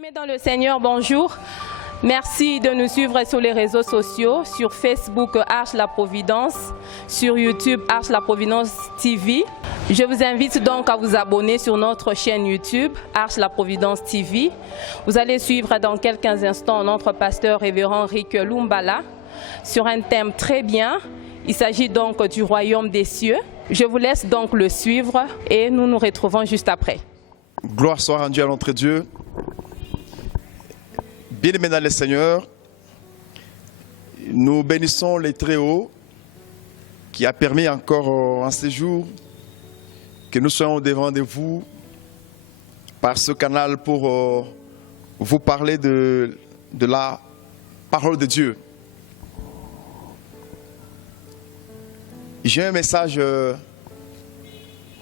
Bien-aimés dans le Seigneur, bonjour. Merci de nous suivre sur les réseaux sociaux, sur Facebook Arche la Providence, sur YouTube Arche la Providence TV. Je vous invite donc à vous abonner sur notre chaîne YouTube Arche la Providence TV. Vous allez suivre dans quelques instants notre pasteur révérend Rick Lumbala sur un thème très bien. Il s'agit donc du royaume des cieux. Je vous laisse donc le suivre et nous nous retrouvons juste après. Gloire soit rendue à notre Dieu. Bien-aimés dans le Seigneur, nous bénissons les Très-Hauts qui a permis encore en ces jours que nous soyons au-devant de vous par ce canal pour vous parler de la parole de Dieu. J'ai un message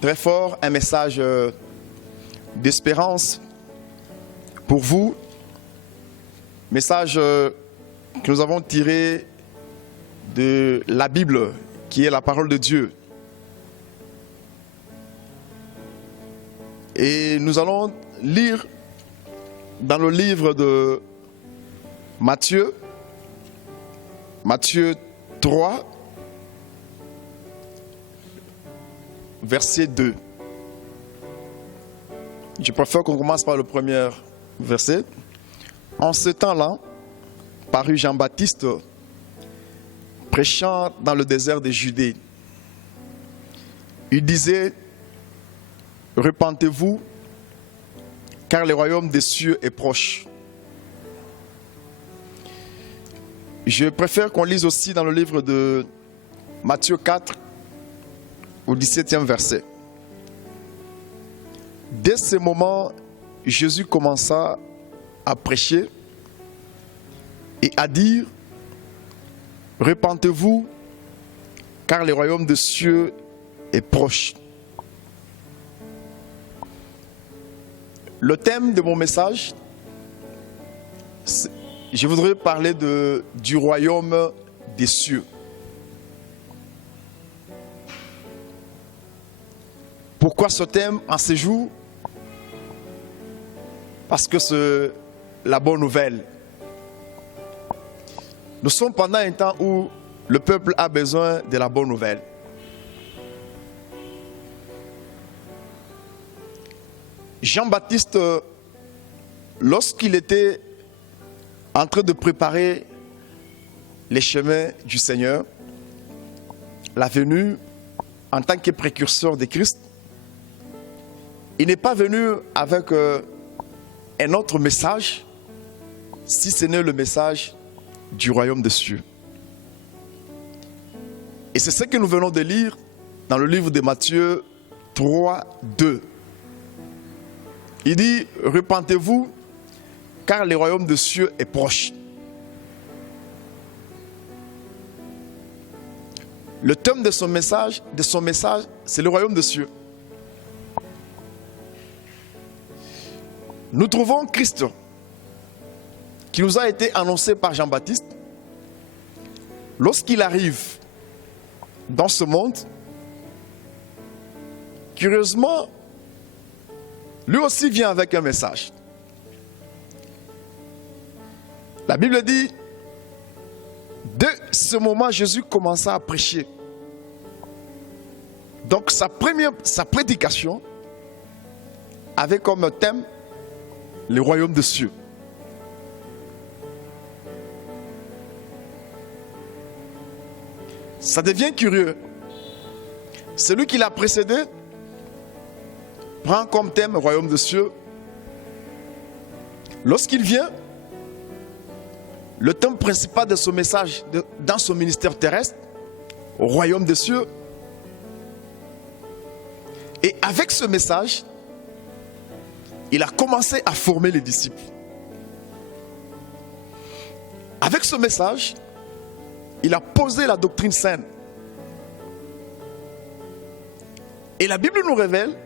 très fort, un message d'espérance pour vous. Message que nous avons tiré de la Bible, qui est la parole de Dieu. Et nous allons lire dans le livre de Matthieu, Matthieu 3, verset 2. Je préfère qu'on commence par le premier verset. En ce temps-là, parut Jean-Baptiste prêchant dans le désert de Judée. Il disait, repentez-vous, car le royaume des cieux est proche. Je préfère qu'on lise aussi dans le livre de Matthieu 4, au 17e verset. Dès ce moment, Jésus commença à prêcher et à dire, repentez-vous, car le royaume des cieux est proche. Le thème de mon message, je voudrais parler du royaume des cieux. Pourquoi ce thème en ces jours? Parce que c'est la bonne nouvelle. Nous sommes pendant un temps où le peuple a besoin de la bonne nouvelle. Jean-Baptiste, lorsqu'il était en train de préparer les chemins du Seigneur, la venue en tant que précurseur de Christ, il n'est pas venu avec un autre message, si ce n'est le message du royaume des cieux. Et c'est ce que nous venons de lire dans le livre de Matthieu 3, 2. Il dit, repentez-vous, car le royaume des cieux est proche. Le thème de son message, c'est le royaume des cieux. Nous trouvons Christ qui nous a été annoncé par Jean-Baptiste. Lorsqu'il arrive dans ce monde, curieusement, lui aussi vient avec un message. La Bible dit, dès ce moment, Jésus commença à prêcher. Donc sa prédication avait comme thème le royaume des cieux. Ça devient curieux. Celui qui l'a précédé prend comme thème le royaume des cieux. Lorsqu'il vient, le thème principal de son message dans son ministère terrestre, au royaume des cieux. Et avec ce message, il a commencé à former les disciples. Avec ce message, il a posé la doctrine saine. Et la Bible nous révèle,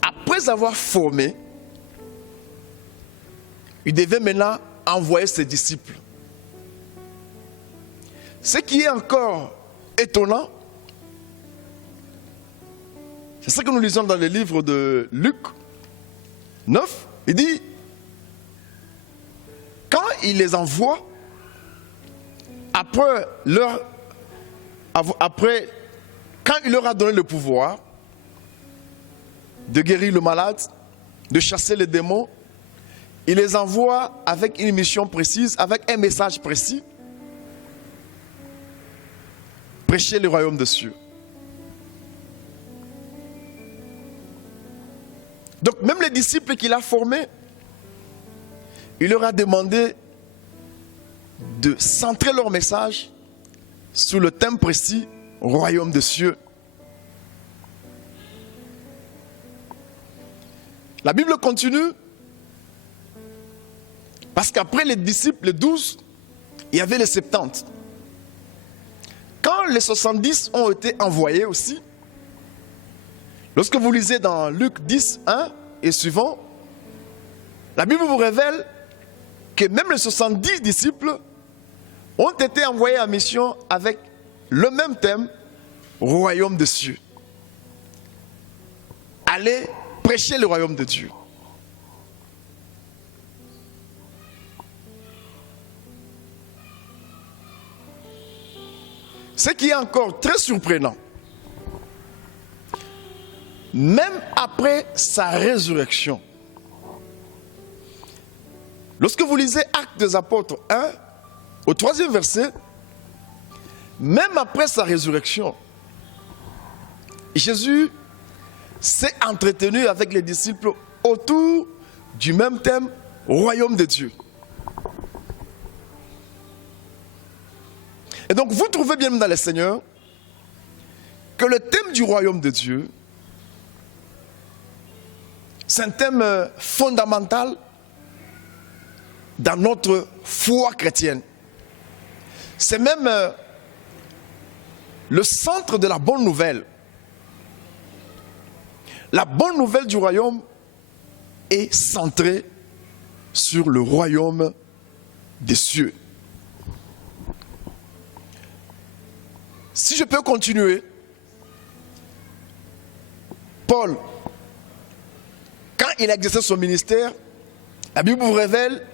après avoir formé, il devait maintenant envoyer ses disciples. Ce qui est encore étonnant, c'est ce que nous lisons dans le livre de Luc 9. Il dit, il les envoie, quand il leur a donné le pouvoir de guérir le malade, de chasser les démons, il les envoie avec une mission précise, avec un message précis. Prêcher le royaume des cieux. Donc même les disciples qu'il a formés, il leur a demandé de centrer leur message sur le thème précis, royaume des cieux. La Bible continue, parce qu'après les disciples, les 12, il y avait les 70. Quand les 70 ont été envoyés aussi, lorsque vous lisez dans Luc 10, 1 et suivant, la Bible vous révèle que même les 70 disciples ont été envoyés en mission avec le même thème, royaume des cieux. Allez prêcher le royaume de Dieu. Ce qui est encore très surprenant, même après sa résurrection, lorsque vous lisez Actes des Apôtres 1, au 3e verset, même après sa résurrection, Jésus s'est entretenu avec les disciples autour du même thème, royaume de Dieu. Et donc vous trouvez bien dans le Seigneur que le thème du royaume de Dieu, c'est un thème fondamental dans notre foi chrétienne. C'est même le centre de la bonne nouvelle. La bonne nouvelle du royaume est centrée sur le royaume des cieux. Si je peux continuer, Paul, quand il a exercé son ministère, la Bible vous révèle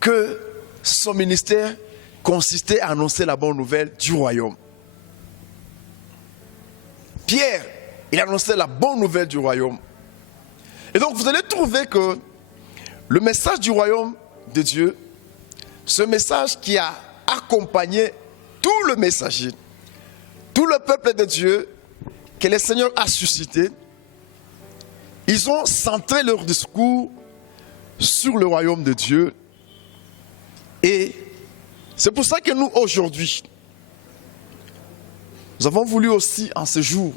que son ministère consistait à annoncer la bonne nouvelle du royaume. Pierre, il annonçait la bonne nouvelle du royaume. Et donc vous allez trouver que le message du royaume de Dieu, ce message qui a accompagné tout le messager, tout le peuple de Dieu que le Seigneur a suscité, ils ont centré leur discours sur le royaume de Dieu. Et c'est pour ça que nous, aujourd'hui, nous avons voulu aussi, en ce jour,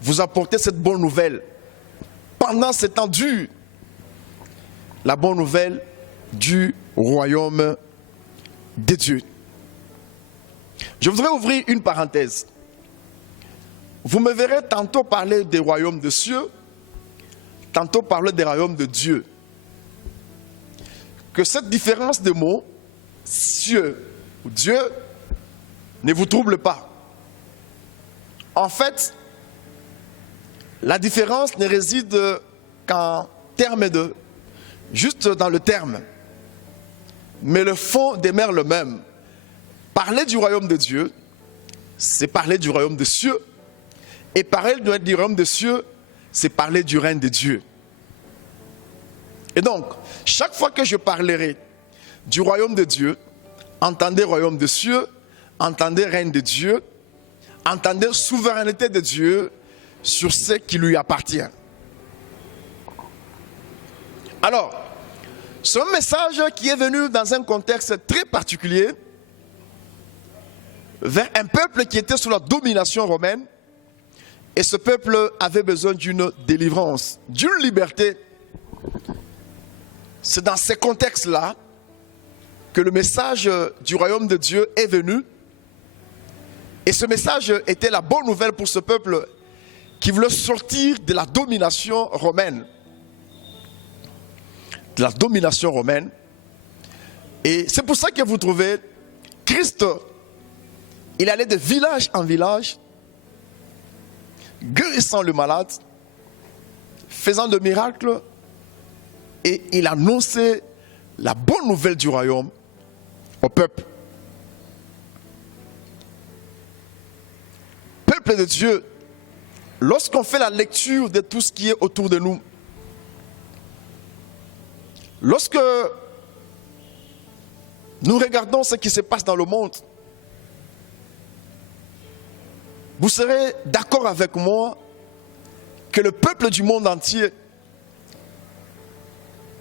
vous apporter cette bonne nouvelle. Pendant ces temps durs, la bonne nouvelle du royaume de Dieu. Je voudrais ouvrir une parenthèse. Vous me verrez tantôt parler des royaumes de cieux, tantôt parler des royaumes de Dieu. Que cette différence de mots, cieux ou Dieu, ne vous trouble pas. En fait, la différence ne réside qu'en termes de, juste dans le terme. Mais le fond demeure le même. Parler du royaume de Dieu, c'est parler du royaume des cieux. Et parler du royaume des cieux, c'est parler du règne de Dieu. Et donc, chaque fois que je parlerai du royaume de Dieu, entendez royaume des cieux, entendez règne de Dieu, entendez souveraineté de Dieu sur ce qui lui appartient. Alors, c'est un message qui est venu dans un contexte très particulier, vers un peuple qui était sous la domination romaine, et ce peuple avait besoin d'une délivrance, d'une liberté. C'est dans ces contextes-là que le message du royaume de Dieu est venu. Et ce message était la bonne nouvelle pour ce peuple qui voulait sortir de la domination romaine. De la domination romaine. Et c'est pour ça que vous trouvez Christ, il allait de village en village, guérissant le malade, faisant de miracles, et il annonçait la bonne nouvelle du royaume au peuple. Peuple de Dieu, lorsqu'on fait la lecture de tout ce qui est autour de nous, lorsque nous regardons ce qui se passe dans le monde, vous serez d'accord avec moi que le peuple du monde entier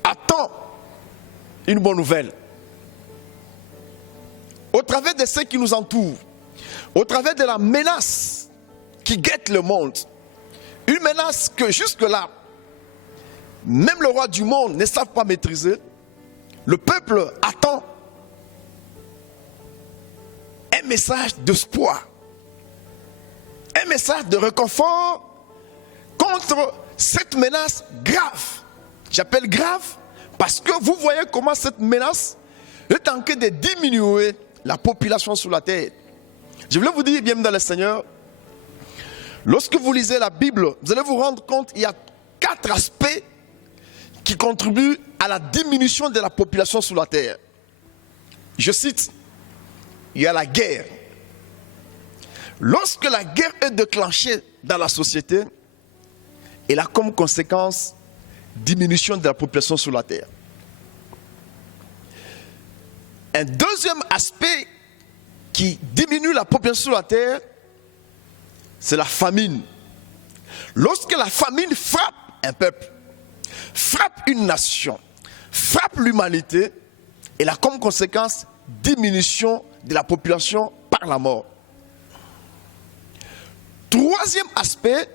attend une bonne nouvelle. Au travers de ce qui nous entoure, au travers de la menace qui guette le monde, une menace que jusque-là, même le roi du monde ne savent pas maîtriser, le peuple attend un message d'espoir, un message de réconfort contre cette menace grave. J'appelle grave parce que vous voyez comment cette menace est en train de diminuer la population sur la terre. Je voulais vous dire, bien dans le Seigneur, lorsque vous lisez la Bible, vous allez vous rendre compte qu'il y a 4 aspects qui contribuent à la diminution de la population sur la terre. Je cite, il y a la guerre. Lorsque la guerre est déclenchée dans la société, elle a comme conséquence diminution de la population sur la terre. Un deuxième aspect qui diminue la population sur la terre, c'est la famine. Lorsque la famine frappe un peuple, frappe une nation, frappe l'humanité, elle a comme conséquence diminution de la population par la mort. Troisième aspect,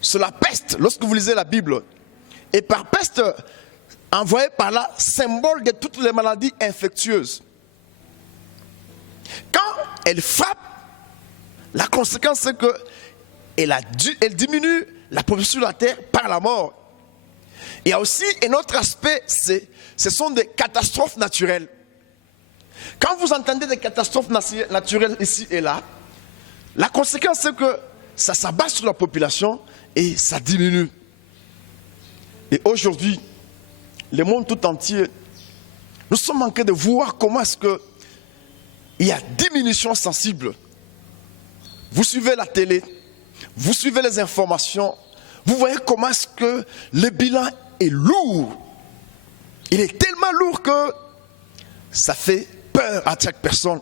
c'est la peste. Lorsque vous lisez la Bible, et par peste, envoyé par là, symbole de toutes les maladies infectieuses. Quand elle frappe, la conséquence c'est que elle diminue la population de la terre par la mort. Il y a aussi un autre aspect, ce sont des catastrophes naturelles. Quand vous entendez des catastrophes naturelles ici et là, la conséquence c'est que ça s'abat sur la population et ça diminue. Et aujourd'hui, le monde tout entier, nous sommes en train de voir comment est-ce que il y a diminution sensible. Vous suivez la télé, vous suivez les informations, vous voyez comment est-ce que le bilan est lourd. Il est tellement lourd que ça fait peur à chaque personne.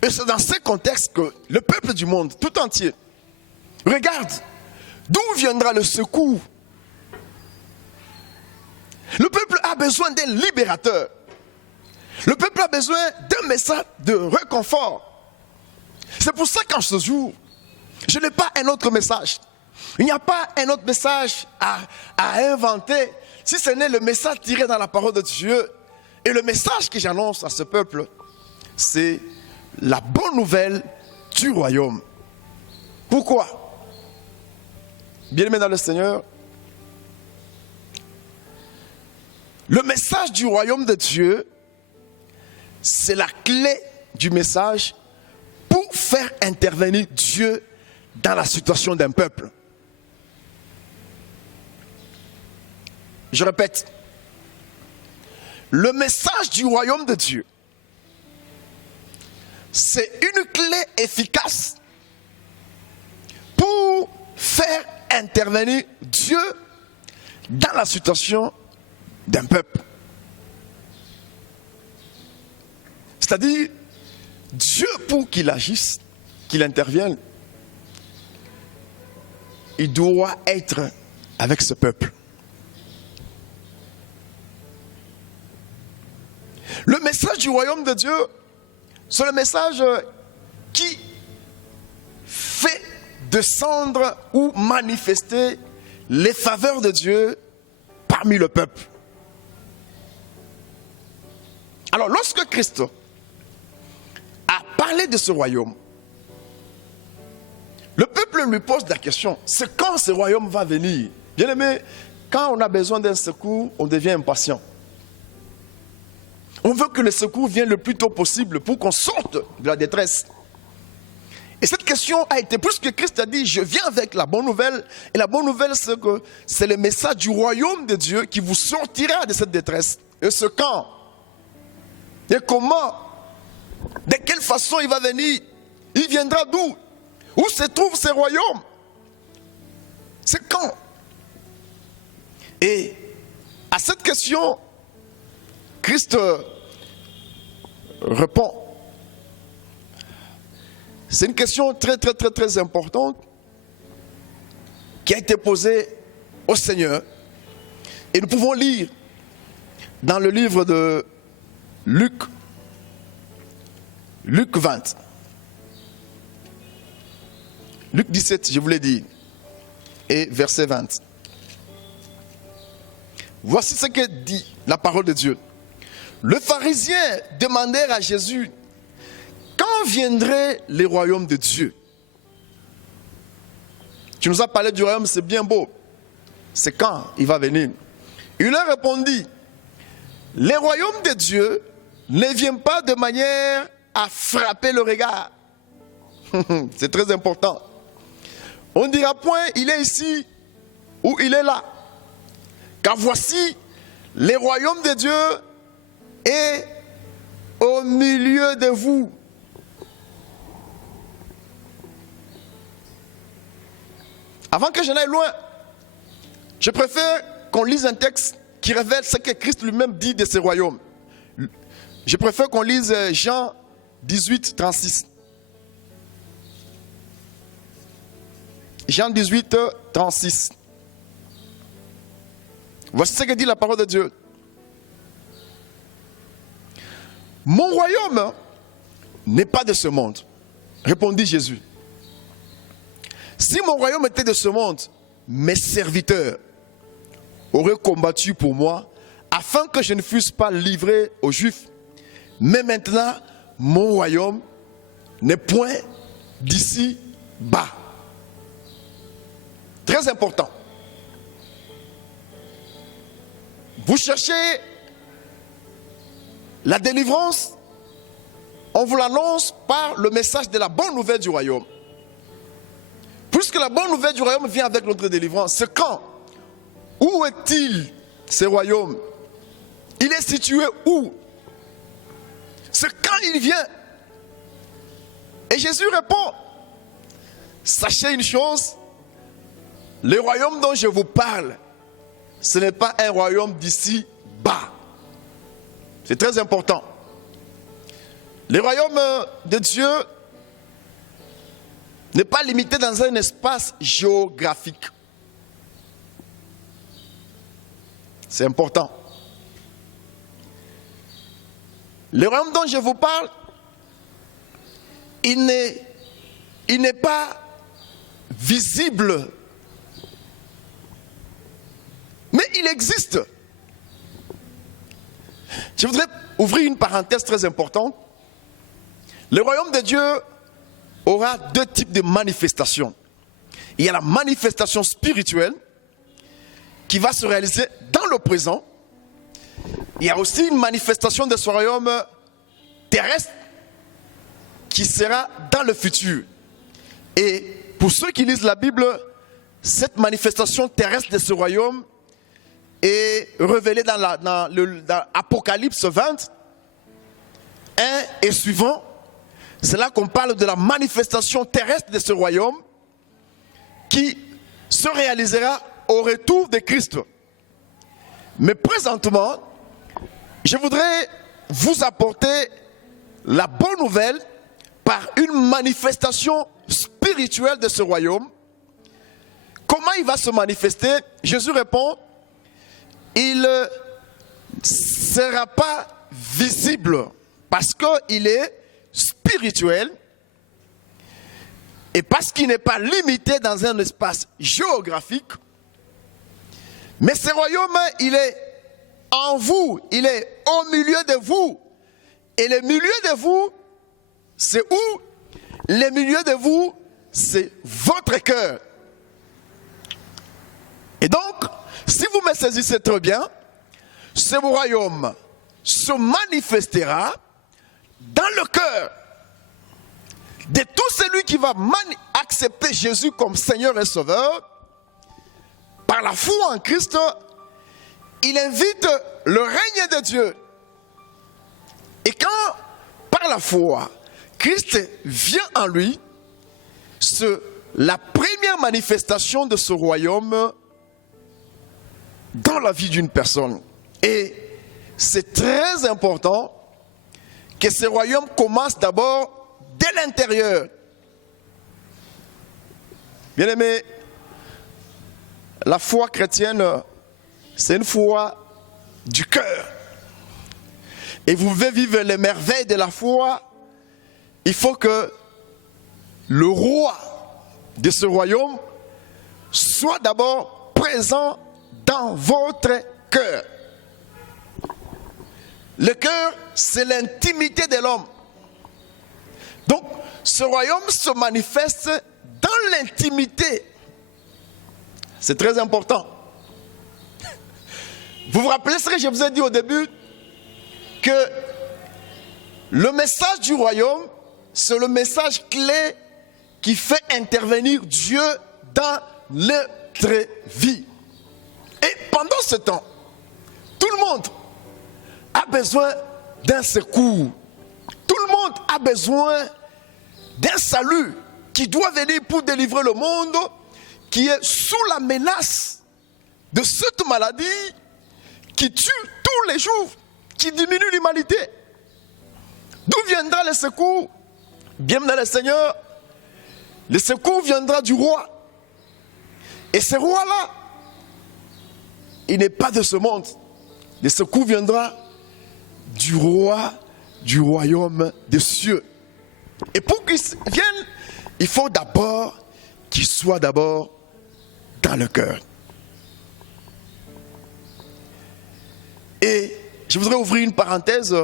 Et c'est dans ce contexte que le peuple du monde tout entier regarde d'où viendra le secours. Le peuple a besoin d'un libérateur. Le peuple a besoin d'un message de réconfort. C'est pour ça qu'en ce jour, je n'ai pas un autre message. Il n'y a pas un autre message à inventer, si ce n'est le message tiré dans la parole de Dieu. Et le message que j'annonce à ce peuple, c'est la bonne nouvelle du royaume. Pourquoi? Bien-aimés dans le Seigneur, le message du royaume de Dieu, c'est la clé du message pour faire intervenir Dieu dans la situation d'un peuple. Je répète, le message du royaume de Dieu, c'est une clé efficace pour faire intervenir Dieu dans la situation d'un peuple. C'est-à-dire, Dieu, pour qu'il agisse, qu'il intervienne, il doit être avec ce peuple. Le message du royaume de Dieu, c'est le message qui fait descendre ou manifester les faveurs de Dieu parmi le peuple. Alors, lorsque Christ a parlé de ce royaume, le peuple lui pose la question, c'est quand ce royaume va venir? Bien aimé, quand on a besoin d'un secours, on devient impatient. On veut que le secours vienne le plus tôt possible pour qu'on sorte de la détresse. Et cette question a été, puisque Christ a dit, je viens avec la bonne nouvelle, et la bonne nouvelle c'est que c'est le message du royaume de Dieu qui vous sortira de cette détresse. et ce quand? Et comment? De quelle façon il va venir? Il viendra d'où? Où se trouvent ces royaumes? C'est quand? Et à cette question, Christ répond. C'est une question très importante qui a été posée au Seigneur. Et nous pouvons lire dans le livre de Luc 20. Luc 17, je vous l'ai dit, et verset 20. Voici ce que dit la parole de Dieu. Le pharisien demandait à Jésus, quand viendraient les royaumes de Dieu? Tu nous as parlé du royaume, c'est bien beau. C'est quand il va venir? Il leur répondit, les royaumes de Dieu ne viennent pas de manière à frapper le regard. C'est très important. On ne dira point, il est ici ou il est là. Car voici, les royaumes de Dieu est au milieu de vous. Avant que je n'aille loin, je préfère qu'on lise un texte qui révèle ce que Christ lui-même dit de ces royaumes. Je préfère qu'on lise Jean 18, 36. Jean 18, 36. Voici ce que dit la parole de Dieu. Mon royaume n'est pas de ce monde, répondit Jésus. Si mon royaume était de ce monde, mes serviteurs auraient combattu pour moi afin que je ne fusse pas livré aux Juifs. Mais maintenant, mon royaume n'est point d'ici bas. Très important. Vous cherchez la délivrance, on vous l'annonce par le message de la bonne nouvelle du royaume. Puisque la bonne nouvelle du royaume vient avec notre délivrance, c'est quand? Où est-il, ce royaume? Il est situé où? C'est quand il vient. Et Jésus répond, sachez une chose, le royaume dont je vous parle, ce n'est pas un royaume d'ici bas. C'est très important. Le royaume de Dieu n'est pas limité dans un espace géographique. C'est important. Le royaume dont je vous parle, il n'est pas visible. Mais il existe. Je voudrais ouvrir une parenthèse très importante. Le royaume de Dieu aura deux types de manifestations. Il y a la manifestation spirituelle qui va se réaliser dans le présent. Il y a aussi une manifestation de ce royaume terrestre qui sera dans le futur. Et pour ceux qui lisent la Bible, cette manifestation terrestre de ce royaume est révélée dans Apocalypse 20, 1 et suivant. C'est là qu'on parle de la manifestation terrestre de ce royaume qui se réalisera au retour de Christ. Mais présentement, je voudrais vous apporter la bonne nouvelle par une manifestation spirituelle de ce royaume. Comment il va se manifester? Jésus répond, il ne sera pas visible parce qu'il est spirituel et parce qu'il n'est pas limité dans un espace géographique. Mais ce royaume, il est en vous, il est au milieu de vous. Et le milieu de vous, c'est où? Le milieu de vous, c'est votre cœur. Et donc, si vous me saisissez très bien, ce royaume se manifestera dans le cœur de tout celui qui va accepter Jésus comme Seigneur et Sauveur. Par la foi en Christ, il invite le règne de Dieu. Et quand, par la foi, Christ vient en lui, la première manifestation de ce royaume dans la vie d'une personne. Et c'est très important que ce royaume commence d'abord dès l'intérieur. Bien aimé, la foi chrétienne, c'est une foi du cœur. Et vous pouvez vivre les merveilles de la foi. Il faut que le roi de ce royaume soit d'abord présent dans votre cœur. Le cœur, c'est l'intimité de l'homme. Donc, ce royaume se manifeste dans l'intimité. C'est très important. Vous vous rappelez ce que je vous ai dit au début? Que le message du royaume, c'est le message clé qui fait intervenir Dieu dans notre vie. Et pendant ce temps, tout le monde a besoin d'un secours. Tout le monde a besoin d'un salut qui doit venir pour délivrer le monde qui est sous la menace de cette maladie qui tue tous les jours, qui diminue l'humanité. D'où viendra le secours? Bien dans le Seigneur, le secours viendra du roi. Et ce roi-là, il n'est pas de ce monde. Le secours viendra du roi du royaume des cieux. Et pour qu'il vienne, il faut d'abord qu'il soit d'abord dans le cœur. Et je voudrais ouvrir une parenthèse.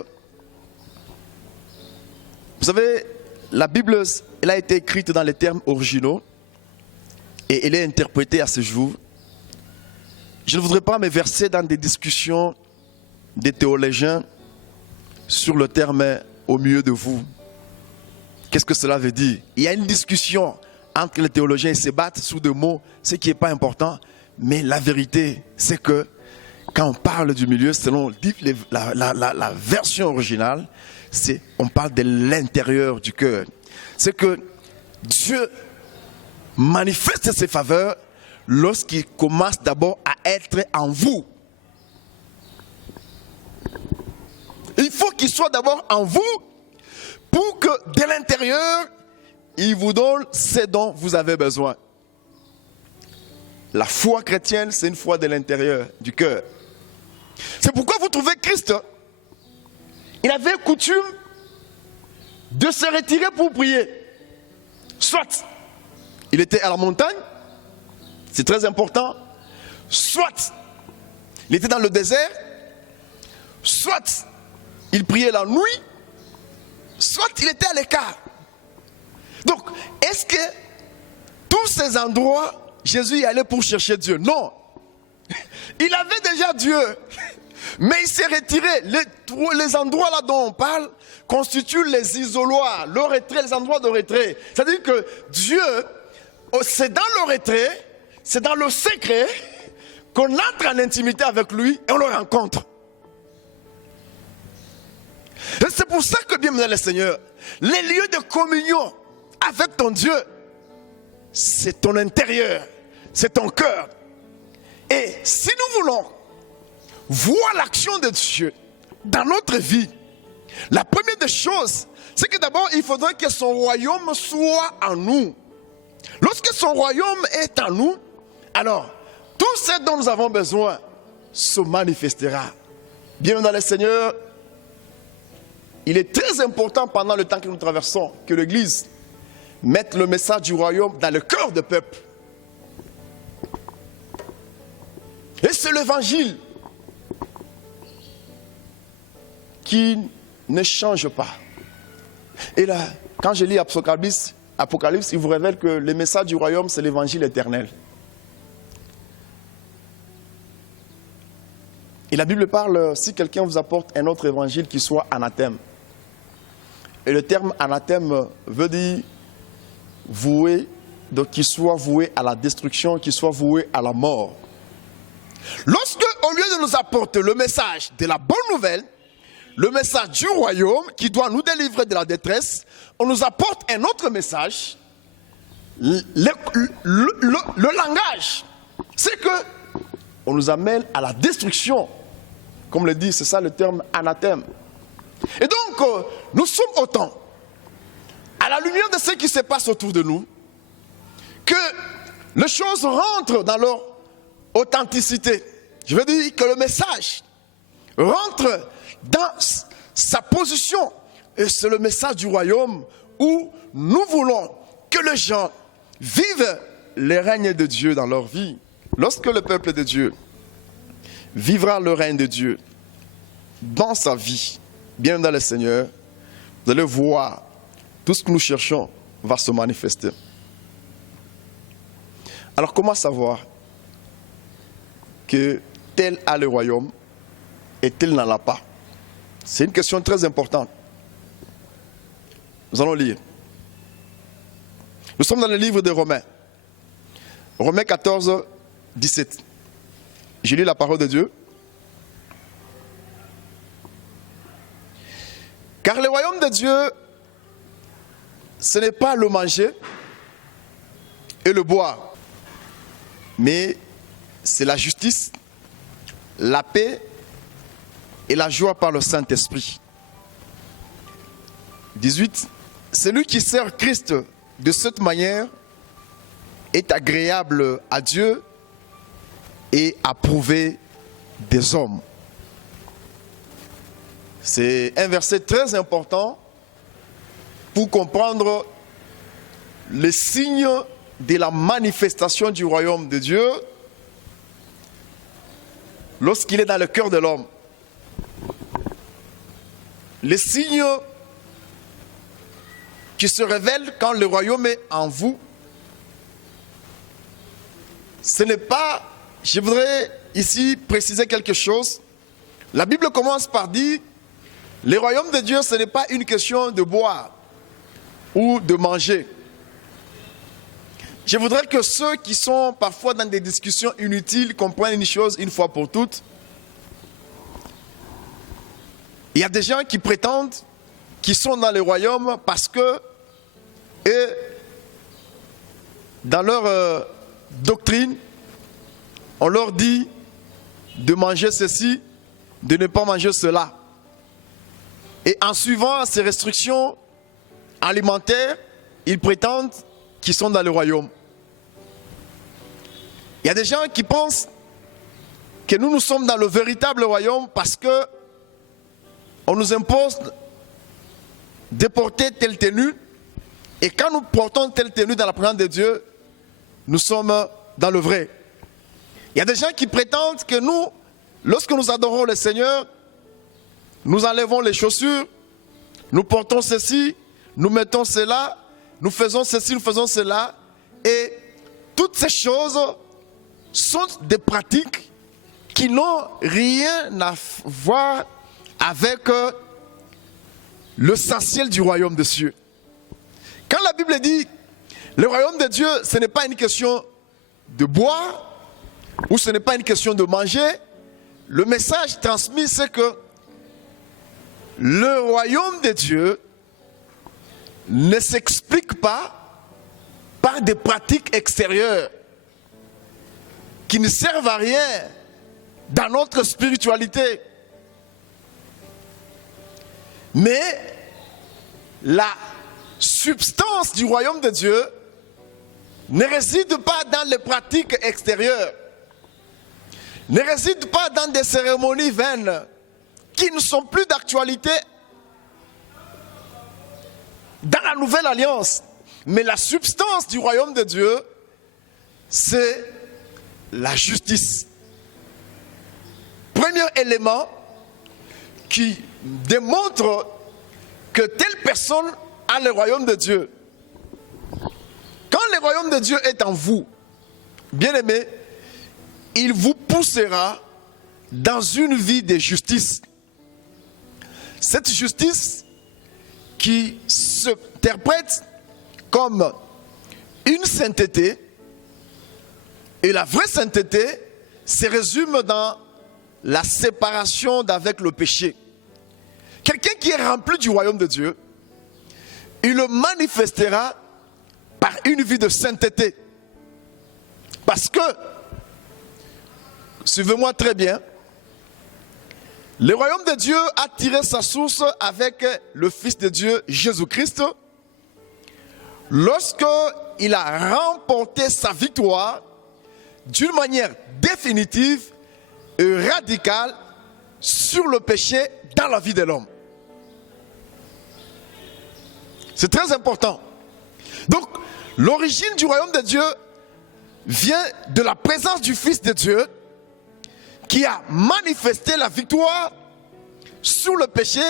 Vous savez, la Bible, elle a été écrite dans les termes originaux et elle est interprétée à ce jour. Je ne voudrais pas me verser dans des discussions des théologiens sur le terme « au milieu de vous ». Qu'est-ce que cela veut dire? Il y a une discussion entre les théologiens, ils se battent sous des mots, ce qui n'est pas important. Mais la vérité, c'est que quand on parle du milieu, selon la version originale, on parle de l'intérieur du cœur. C'est que Dieu manifeste ses faveurs lorsqu'il commence d'abord à être en vous. Il faut qu'il soit d'abord en vous pour que de l'intérieur, il vous donne ce dont vous avez besoin. La foi chrétienne, c'est une foi de l'intérieur, du cœur. C'est pourquoi vous trouvez Christ, il avait coutume de se retirer pour prier. Soit il était à la montagne, c'est très important. Soit il était dans le désert. Soit il priait la nuit. Soit il était à l'écart. Donc, est-ce que tous ces endroits, Jésus y allait pour chercher Dieu? Non. Il avait déjà Dieu. Mais il s'est retiré. Les endroits là dont on parle constituent les isoloirs, le retrait, les endroits de retrait. C'est-à-dire que Dieu, c'est dans le retrait, c'est dans le secret qu'on entre en intimité avec lui et on le rencontre. Et c'est pour ça que, bien le Seigneur, les lieux de communion avec ton Dieu, c'est ton intérieur, c'est ton cœur. Et si nous voulons voir l'action de Dieu dans notre vie, la première des choses, c'est que d'abord, il faudrait que son royaume soit en nous. Lorsque son royaume est en nous, alors, tout ce dont nous avons besoin se manifestera. Bien dans le Seigneur, il est très important pendant le temps que nous traversons que l'Église mette le message du royaume dans le cœur du peuple. Et c'est l'évangile qui ne change pas. Et là, quand je lis Apocalypse, il vous révèle que le message du royaume, c'est l'évangile éternel. Et la Bible parle, si quelqu'un vous apporte un autre évangile qui soit anathème. Et le terme anathème veut dire voué, donc qui soit voué à la destruction, qui soit voué à la mort. Lorsque au lieu de nous apporter le message de la bonne nouvelle, le message du royaume qui doit nous délivrer de la détresse, on nous apporte un autre message. Le langage, c'est que on nous amène à la destruction. Comme le dit, c'est ça le terme anathème. Et donc, nous sommes autant, à la lumière de ce qui se passe autour de nous, que les choses rentrent dans leur authenticité. Je veux dire que le message rentre dans sa position. Et c'est le message du royaume où nous voulons que les gens vivent le règne de Dieu dans leur vie. Lorsque le peuple de Dieu vivra le règne de Dieu dans sa vie, bien dans le Seigneur, vous allez voir, tout ce que nous cherchons va se manifester. Alors comment savoir que tel a le royaume et tel n'en a pas? C'est une question très importante. Nous allons lire. Nous sommes dans le livre de Romains. Romains 14, 17. Je lis la parole de Dieu. Car le royaume de Dieu, ce n'est pas le manger et le boire, mais c'est la justice, la paix et la joie par le Saint-Esprit. 18. Celui qui sert Christ de cette manière est agréable à Dieu et approuvé des hommes. C'est un verset très important pour comprendre les signes de la manifestation du royaume de Dieu lorsqu'il est dans le cœur de l'homme. Les signes qui se révèlent quand le royaume est en vous. Ce n'est pas, je voudrais ici préciser quelque chose. La Bible commence par dire, le royaume de Dieu, ce n'est pas une question de boire ou de manger. Je voudrais que ceux qui sont parfois dans des discussions inutiles comprennent une chose une fois pour toutes. Il y a des gens qui prétendent qu'ils sont dans le royaume parce que et dans leur doctrine, on leur dit de manger ceci, de ne pas manger cela. Et en suivant ces restrictions alimentaires, ils prétendent qu'ils sont dans le royaume. Il y a des gens qui pensent que nous sommes dans le véritable royaume parce que on nous impose de porter telle tenue. Et quand nous portons telle tenue dans la présence de Dieu, nous sommes dans le vrai. Il y a des gens qui prétendent que nous, lorsque nous adorons le Seigneur, nous enlevons les chaussures, nous portons ceci, nous mettons cela, nous faisons ceci, nous faisons cela. Et toutes ces choses sont des pratiques qui n'ont rien à voir avec l'essentiel du royaume des cieux. Quand la Bible dit le royaume de Dieu, ce n'est pas une question de boire ou ce n'est pas une question de manger, le message transmis c'est que le royaume de Dieu ne s'explique pas par des pratiques extérieures qui ne servent à rien dans notre spiritualité. Mais la substance du royaume de Dieu ne réside pas dans les pratiques extérieures, ne réside pas dans des cérémonies vaines qui ne sont plus d'actualité dans la nouvelle alliance. Mais la substance du royaume de Dieu, c'est la justice. Premier élément qui démontre que telle personne a le royaume de Dieu. Quand le royaume de Dieu est en vous, bien-aimé, il vous poussera dans une vie de justice. Cette justice qui s'interprète comme une sainteté, et la vraie sainteté se résume dans la séparation d'avec le péché. Quelqu'un qui est rempli du royaume de Dieu, il le manifestera par une vie de sainteté. Parce que, suivez-moi très bien, le royaume de Dieu a tiré sa source avec le Fils de Dieu, Jésus-Christ, lorsqu'il a remporté sa victoire d'une manière définitive et radicale sur le péché dans la vie de l'homme. C'est très important. Donc, l'origine du royaume de Dieu vient de la présence du Fils de Dieu qui a manifesté la victoire sur le péché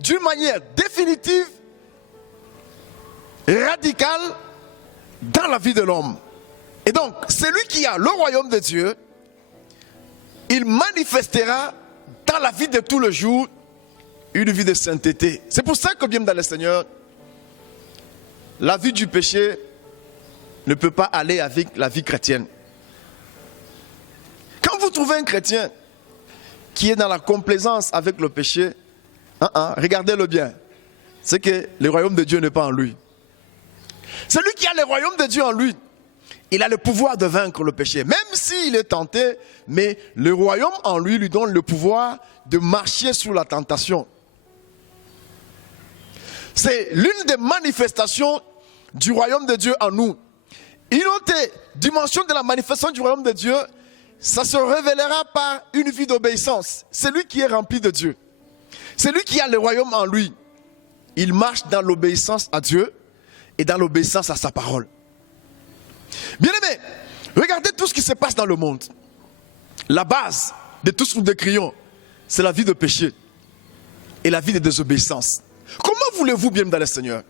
d'une manière définitive, radicale dans la vie de l'homme. Et donc, celui qui a le royaume de Dieu, il manifestera dans la vie de tous les jours une vie de sainteté. C'est pour ça que, bien dans le Seigneur, la vie du péché ne peut pas aller avec la vie chrétienne. Quand vous trouvez un chrétien qui est dans la complaisance avec le péché, regardez-le bien, c'est que le royaume de Dieu n'est pas en lui. Celui qui a le royaume de Dieu en lui, il a le pouvoir de vaincre le péché, même s'il est tenté, mais le royaume en lui lui donne le pouvoir de marcher sous la tentation. C'est l'une des manifestations du royaume de Dieu en nous. Une autre dimension de la manifestation du royaume de Dieu, ça se révélera par une vie d'obéissance. Celui qui est rempli de Dieu, celui qui a le royaume en lui, il marche dans l'obéissance à Dieu et dans l'obéissance à sa parole. Bien-aimés, regardez tout ce qui se passe dans le monde. La base de tout ce que nous décrions, c'est la vie de péché et la vie de désobéissance. Comment voulez-vous, bien dans le Seigneur,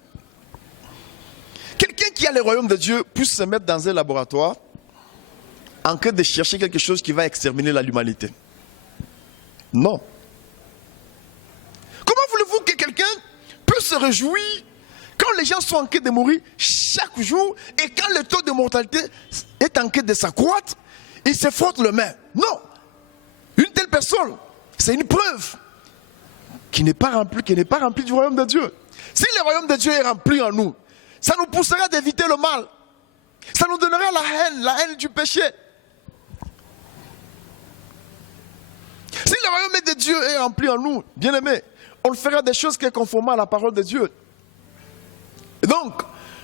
quelqu'un qui a le royaume de Dieu puisse se mettre dans un laboratoire en train de chercher quelque chose qui va exterminer l'humanité? Non. Comment voulez-vous que quelqu'un puisse se réjouir quand les gens sont en train de mourir chaque jour et quand le taux de mortalité est en train de s'accroître, il se frotte les mains? Non. Une telle personne, c'est une preuve qui n'est pas remplie du royaume de Dieu. Si le royaume de Dieu est rempli en nous, ça nous poussera d'éviter le mal. Ça nous donnera la haine du péché. Si le royaume de Dieu est rempli en nous, bien aimé, on fera des choses qui sont conformes à la parole de Dieu. Et donc,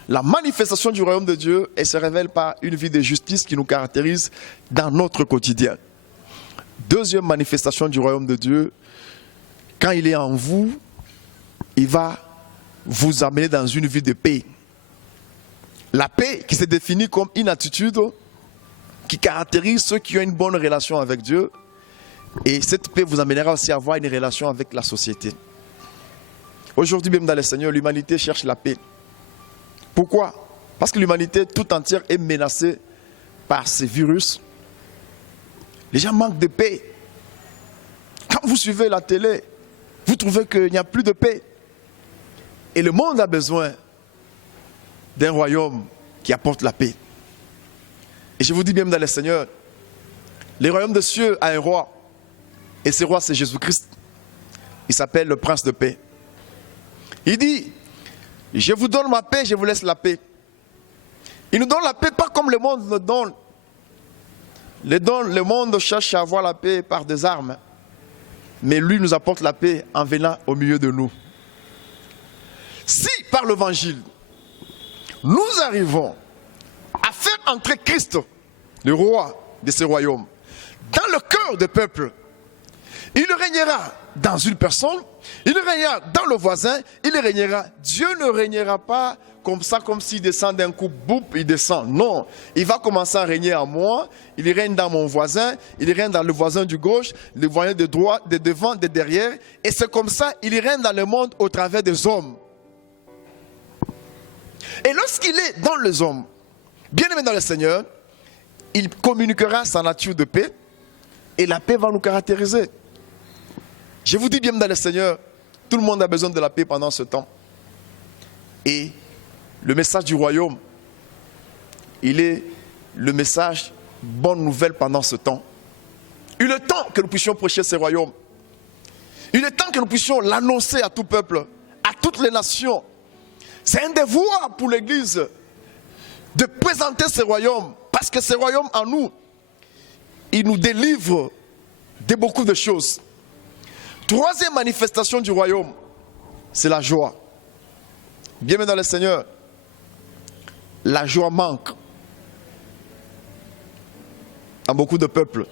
la manifestation du royaume de Dieu, elle se révèle par une vie de justice qui nous caractérise dans notre quotidien. Deuxième manifestation du royaume de Dieu, quand il est en vous, il va vous amener dans une vie de paix. La paix qui se définit comme une attitude qui caractérise ceux qui ont une bonne relation avec Dieu. Et cette paix vous amènera aussi à avoir une relation avec la société. Aujourd'hui, même dans le Seigneur, l'humanité cherche la paix. Pourquoi? Parce que l'humanité tout entière est menacée par ces virus. Les gens manquent de paix. Quand vous suivez la télé, vous trouvez qu'il n'y a plus de paix. Et le monde a besoin d'un royaume qui apporte la paix. Et je vous dis bien dans le Seigneur, le royaume des cieux a un roi. Et ce roi, c'est Jésus-Christ. Il s'appelle le prince de paix. Il dit, je vous donne ma paix, je vous laisse la paix. Il nous donne la paix pas comme le monde nous donne. Le monde cherche à avoir la paix par des armes. Mais lui nous apporte la paix en venant au milieu de nous. Si par l'évangile, nous arrivons à faire entrer Christ, le roi de ce royaume, dans le cœur du peuple, il régnera dans une personne, il régnera dans le voisin, il régnera. Dieu ne régnera pas comme ça, comme s'il descend d'un coup, boum, il descend. Non, il va commencer à régner en moi, il règne dans mon voisin, il règne dans le voisin du gauche, le voisin de droite, de devant, de derrière. Et c'est comme ça, il règne dans le monde au travers des hommes. Et lorsqu'il est dans les hommes, bien aimé dans le Seigneur, il communiquera sa nature de paix et la paix va nous caractériser. Je vous dis bien dans le Seigneur, tout le monde a besoin de la paix pendant ce temps. Et le message du royaume, il est le message bonne nouvelle pendant ce temps. Il est temps que nous puissions prêcher ce royaume. Il est temps que nous puissions l'annoncer à tout peuple, à toutes les nations. C'est un devoir pour l'Église de présenter ce royaume. Parce que ce royaume en nous, il nous délivre de beaucoup de choses. Troisième manifestation du royaume, c'est la joie. Bien-aimés dans le Seigneur, la joie manque à beaucoup de peuples.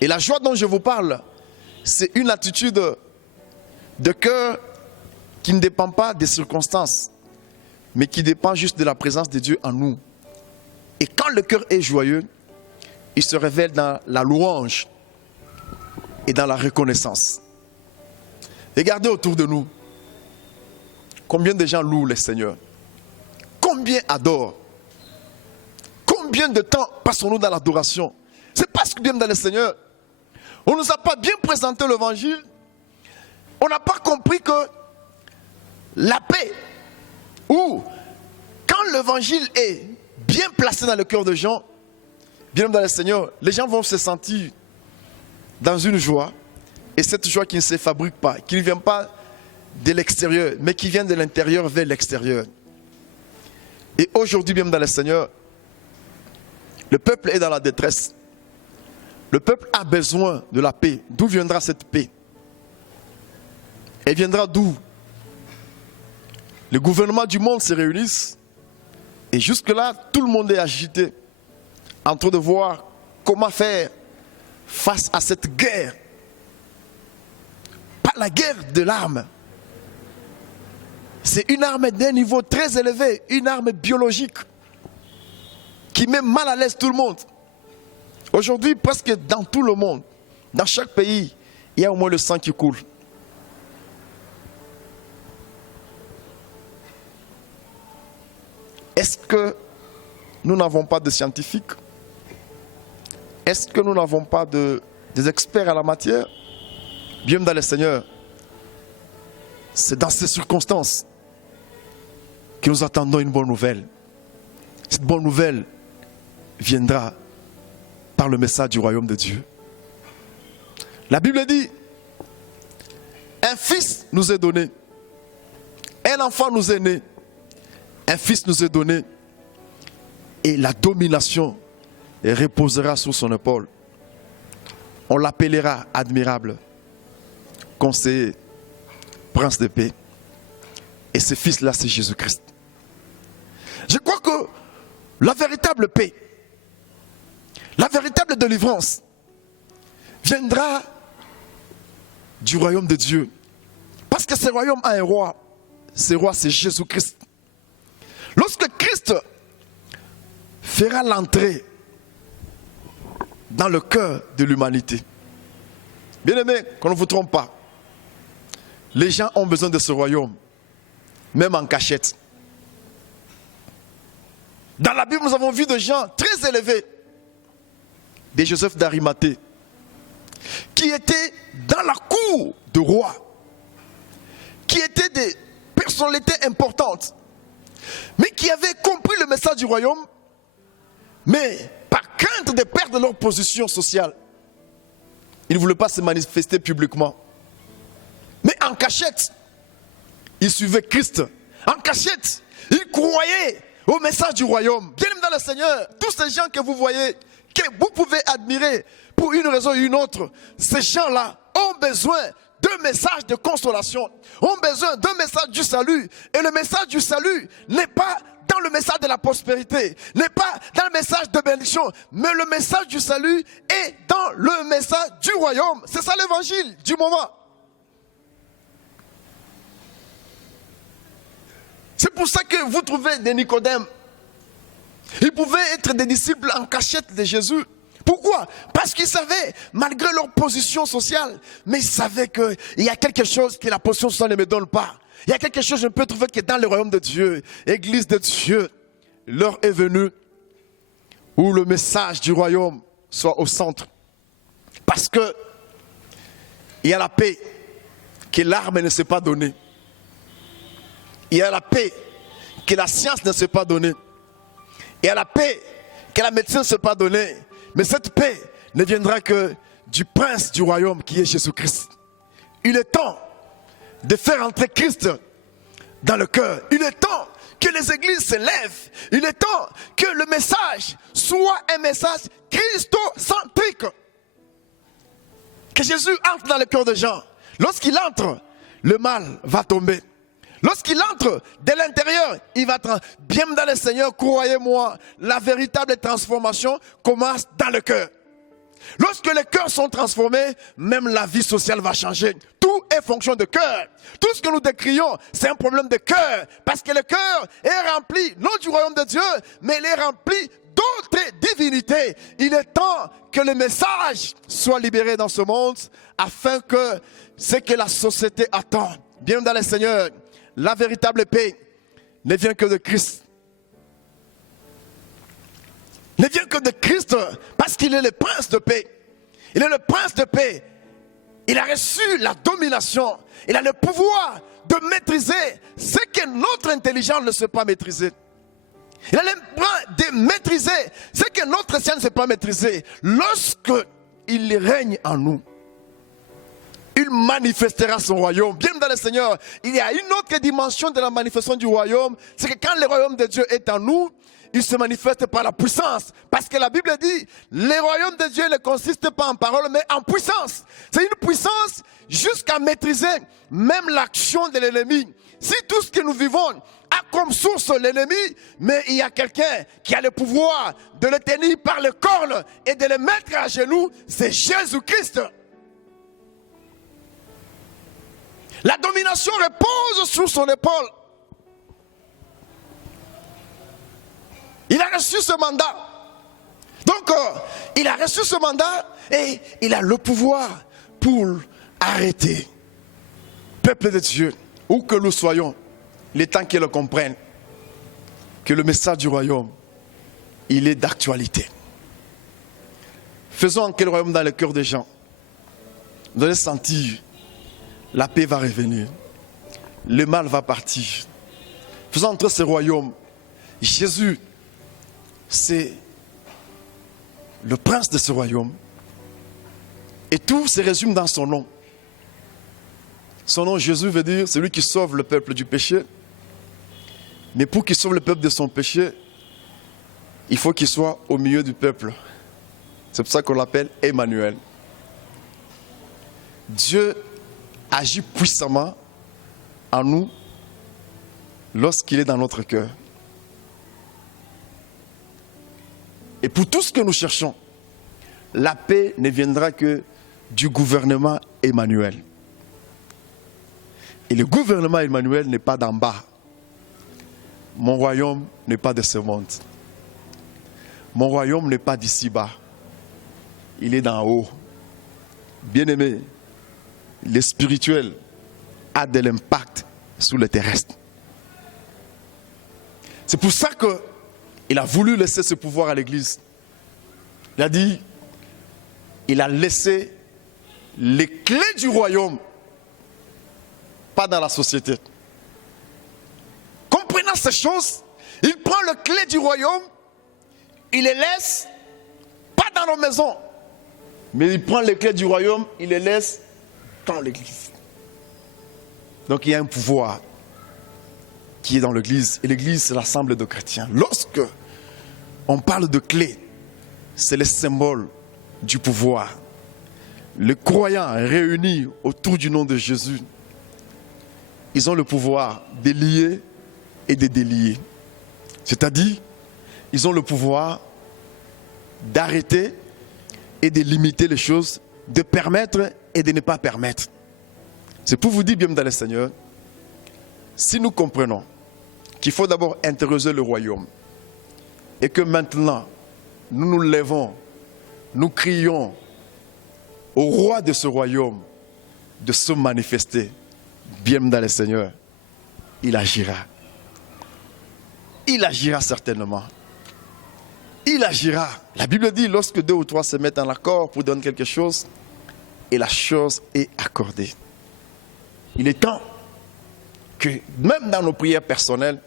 Et la joie dont je vous parle, c'est une attitude de cœur qui ne dépend pas des circonstances, mais qui dépend juste de la présence de Dieu en nous. Et quand le cœur est joyeux, il se révèle dans la louange et dans la reconnaissance. Regardez autour de nous. Combien de gens louent le Seigneur? Combien adorent? Combien de temps passons-nous dans l'adoration? C'est parce que bien dans le Seigneur, on ne nous a pas bien présenté l'évangile. On n'a pas compris que la paix, ou quand l'évangile est bien placé dans le cœur des gens, bien dans le Seigneur, les gens vont se sentir dans une joie. Et cette joie qui ne se fabrique pas, qui ne vient pas de l'extérieur, mais qui vient de l'intérieur vers l'extérieur. Et aujourd'hui, bien dans le Seigneur, le peuple est dans la détresse. Le peuple a besoin de la paix. D'où viendra cette paix? Elle viendra d'où? Les gouvernements du monde se réunissent. Et jusque-là, tout le monde est agité, en train de voir comment faire face à cette guerre. Pas la guerre de l'arme. C'est une arme d'un niveau très élevé, une arme biologique qui met mal à l'aise tout le monde. Aujourd'hui, presque dans tout le monde, dans chaque pays, il y a au moins le sang qui coule. Est-ce que nous n'avons pas de scientifiques? Est-ce que nous n'avons pas des experts à la matière? Bien dans le Seigneur, c'est dans ces circonstances que nous attendons une bonne nouvelle. Cette bonne nouvelle viendra par le message du royaume de Dieu. La Bible dit, un fils nous est donné, un enfant nous est né, un fils nous est donné, et la domination reposera sur son épaule. On l'appellera admirable, conseiller, prince de paix. Et ce fils-là, c'est Jésus-Christ. Je crois que la véritable paix, la véritable délivrance viendra du royaume de Dieu. Parce que ce royaume a un roi. Ce roi, c'est Jésus-Christ. Lorsque Christ fera l'entrée dans le cœur de l'humanité, bien aimé, qu'on ne vous trompe pas, les gens ont besoin de ce royaume, même en cachette. Dans la Bible, nous avons vu des gens très élevés, des Joseph d'Arimathée, qui étaient dans la cour de roi, qui étaient des personnalités importantes, mais qui avaient compris le message du royaume, mais par crainte de perdre leur position sociale, ils ne voulaient pas se manifester publiquement. Mais en cachette, ils suivaient Christ. En cachette, ils croyaient au message du royaume. Bien aimé dans le Seigneur, tous ces gens que vous voyez, que vous pouvez admirer pour une raison ou une autre, ces gens-là ont besoin d'un message de consolation, ont besoin d'un message du salut. Et le message du salut n'est pas dans le message de la prospérité, n'est pas dans le message de bénédiction, mais le message du salut est dans le message du royaume. C'est ça l'évangile du moment. C'est pour ça que vous trouvez des Nicodèmes. Ils pouvaient être des disciples en cachette de Jésus. Pourquoi? Parce qu'ils savaient, malgré leur position sociale, mais ils savaient qu'il y a quelque chose que la position sociale ne me donne pas. Il y a quelque chose que je peux trouver qui est dans le royaume de Dieu. Église de Dieu, l'heure est venue où le message du royaume soit au centre. Parce que il y a la paix que l'arme ne s'est pas donnée. Il y a la paix que la science ne s'est pas donnée. Il y a la paix que la médecine ne s'est pas donnée. Mais cette paix, ne viendra que du prince du royaume qui est Jésus-Christ. Il est temps de faire entrer Christ dans le cœur. Il est temps que les églises se lèvent. Il est temps que le message soit un message christocentrique. Que Jésus entre dans le cœur des gens. Lorsqu'il entre, le mal va tomber. Lorsqu'il entre de l'intérieur, il va être bien dans le Seigneur. Croyez-moi, la véritable transformation commence dans le cœur. Lorsque les cœurs sont transformés, même la vie sociale va changer. Tout est fonction de cœur. Tout ce que nous décrions, c'est un problème de cœur. Parce que le cœur est rempli, non du royaume de Dieu, mais il est rempli d'autres divinités. Il est temps que le message soit libéré dans ce monde, afin que ce que la société attend, bien dans le Seigneur, la véritable paix ne vient que de Christ. Ne vient que de Christ, parce qu'il est le prince de paix. Il est le prince de paix. Il a reçu la domination. Il a le pouvoir de maîtriser ce que notre intelligence ne sait pas maîtriser. Il a le pouvoir de maîtriser ce que notre science ne sait pas maîtriser. Lorsqu'il règne en nous, il manifestera son royaume. Bien dans le Seigneur, il y a une autre dimension de la manifestation du royaume. C'est que quand le royaume de Dieu est en nous, il se manifeste par la puissance. Parce que la Bible dit, le royaume de Dieu ne consiste pas en parole, mais en puissance. C'est une puissance jusqu'à maîtriser même l'action de l'ennemi. Si tout ce que nous vivons a comme source l'ennemi, mais il y a quelqu'un qui a le pouvoir de le tenir par le cornes et de le mettre à genoux, c'est Jésus-Christ. La domination repose sur son épaule. Il a reçu ce mandat. Donc, il a reçu ce mandat et il a le pouvoir pour arrêter. Peuple de Dieu, où que nous soyons, il est temps qu'ils le comprennent que le message du royaume, il est d'actualité. Faisons entrer le royaume dans le cœur des gens. Vous allez sentir, la paix va revenir. Le mal va partir. Faisons entrer ce royaume. Jésus, c'est le prince de ce royaume. Et tout se résume dans son nom. Son nom, Jésus, veut dire celui qui sauve le peuple du péché. Mais pour qu'il sauve le peuple de son péché, il faut qu'il soit au milieu du peuple. C'est pour ça qu'on l'appelle Emmanuel. Dieu agit puissamment en nous lorsqu'il est dans notre cœur. Et pour tout ce que nous cherchons, la paix ne viendra que du gouvernement Emmanuel. Et le gouvernement Emmanuel n'est pas d'en bas. Mon royaume n'est pas de ce monde. Mon royaume n'est pas d'ici-bas. Il est d'en haut. Bien-aimé, le spirituel a de l'impact sur le terrestre. C'est pour ça qu'il a voulu laisser ce pouvoir à l'Église. Il a dit, il a laissé les clés du royaume, pas dans la société. Comprenant ces choses, il prend les clés du royaume, il les laisse, pas dans nos maisons, mais il prend les clés du royaume, il les laisse dans l'Église. Donc il y a un pouvoir qui est dans l'Église. Et l'Église, c'est l'assemblée de chrétiens. Lorsque on parle de clés, c'est le symbole du pouvoir. Les croyants réunis autour du nom de Jésus, ils ont le pouvoir de lier et de délier. C'est-à-dire, ils ont le pouvoir d'arrêter et de limiter les choses, de permettre et de ne pas permettre. C'est pour vous dire, bien dans le Seigneur, si nous comprenons qu'il faut d'abord interroger le royaume et que maintenant, nous nous levons, nous crions au roi de ce royaume de se manifester, bien dans le Seigneur, il agira. Il agira certainement. Il agira. La Bible dit, lorsque 2 ou 3 se mettent en accord pour donner quelque chose, et la chose est accordée. Il est temps que, même dans nos prières personnelles,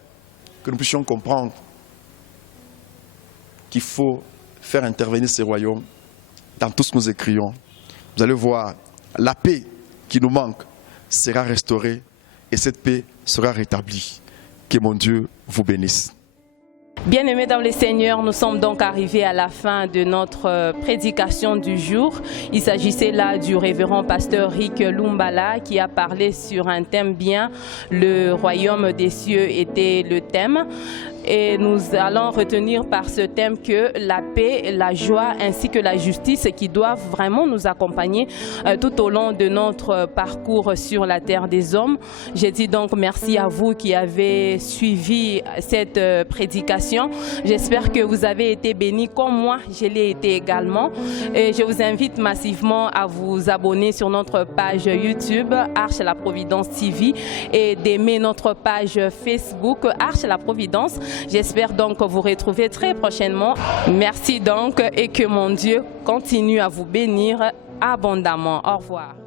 que nous puissions comprendre qu'il faut faire intervenir ce royaume dans tout ce que nous écrions. Vous allez voir, la paix qui nous manque sera restaurée et cette paix sera rétablie. Que mon Dieu vous bénisse. Bien-aimés dans le Seigneur, nous sommes donc arrivés à la fin de notre prédication du jour. Il s'agissait là du révérend pasteur Rick Lumbala qui a parlé sur un thème bien. Le royaume des cieux était le thème. Et nous allons retenir par ce thème que la paix, la joie ainsi que la justice qui doivent vraiment nous accompagner tout au long de notre parcours sur la terre des hommes. Je dis donc merci à vous qui avez suivi cette prédication. J'espère que vous avez été bénis comme moi, je l'ai été également. Et je vous invite massivement à vous abonner sur notre page YouTube Arche la Providence TV et d'aimer notre page Facebook Arche la Providence. J'espère donc vous retrouver très prochainement. Merci donc et que mon Dieu continue à vous bénir abondamment. Au revoir.